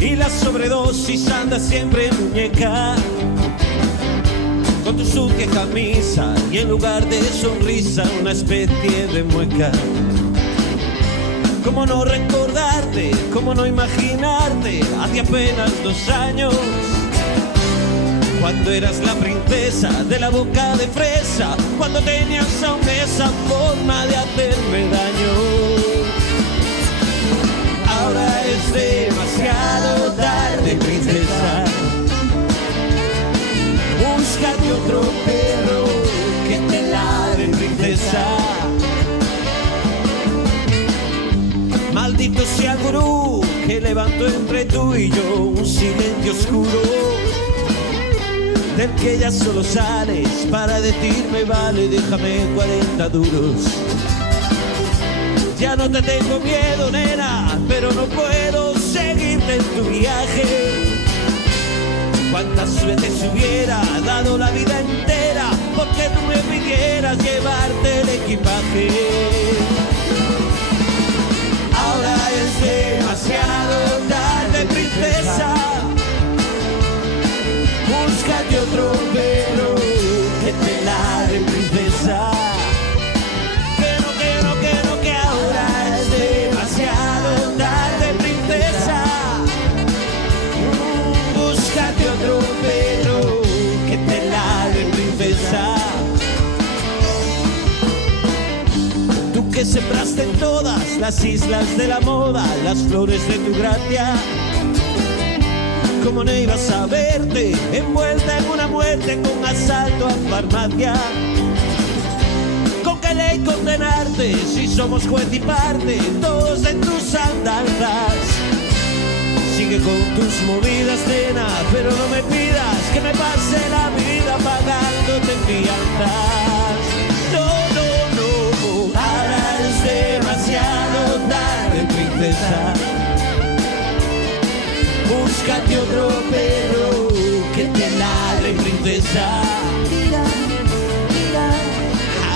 y la sobredosis anda siempre muñeca. Con tu sucia camisa y en lugar de sonrisa una especie de mueca. ¿Cómo no recordarte? ¿Cómo no imaginarte? Hace apenas 2 años, cuando eras la princesa de la boca de fresa, cuando tenías aún esa forma de hacerme daño. Ahora es demasiado tarde, princesa. Búscate otro perro que te ladre, princesa. Maldito sea el gurú que levantó entre tú y yo un silencio oscuro, del que ya solo sales para decirme vale, déjame 40 duros. Ya no te tengo miedo, nena, pero no puedo seguirte en tu viaje. Cuántas veces hubiera dado la vida entera porque tú me pidieras llevarte el equipaje. Ahora es demasiado tarde, princesa. Búscate otro perro que te ladre, princesa. Que ahora es demasiado tarde, princesa. Búscate otro perro que te ladre, princesa. Tú que sembraste en todas las islas de la moda las flores de tu gracia, ¿cómo no ibas a verte envuelta en una muerte con asalto a farmacia? ¿Con qué ley condenarte si somos juez y parte todos en tus andanzas? Sigue con tus movidas, nena, pero no me pidas que me pase la vida pagándote fianzas. No, ahora es demasiado tarde, princesa. Búscate otro perro que te ladre, princesa.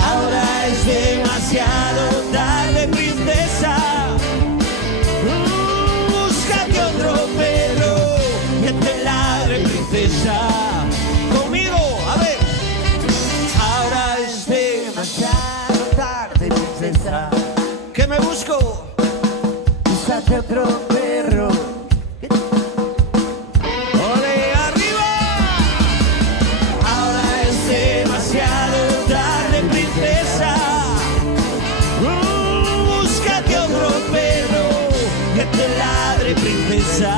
Ahora es demasiado tarde, princesa. Búscate otro perro que te ladre, princesa. Conmigo, a ver. Ahora es demasiado tarde, princesa. ¿Qué me busco? Búscate otro perro. Búscate otro perro que te ladre, princesa.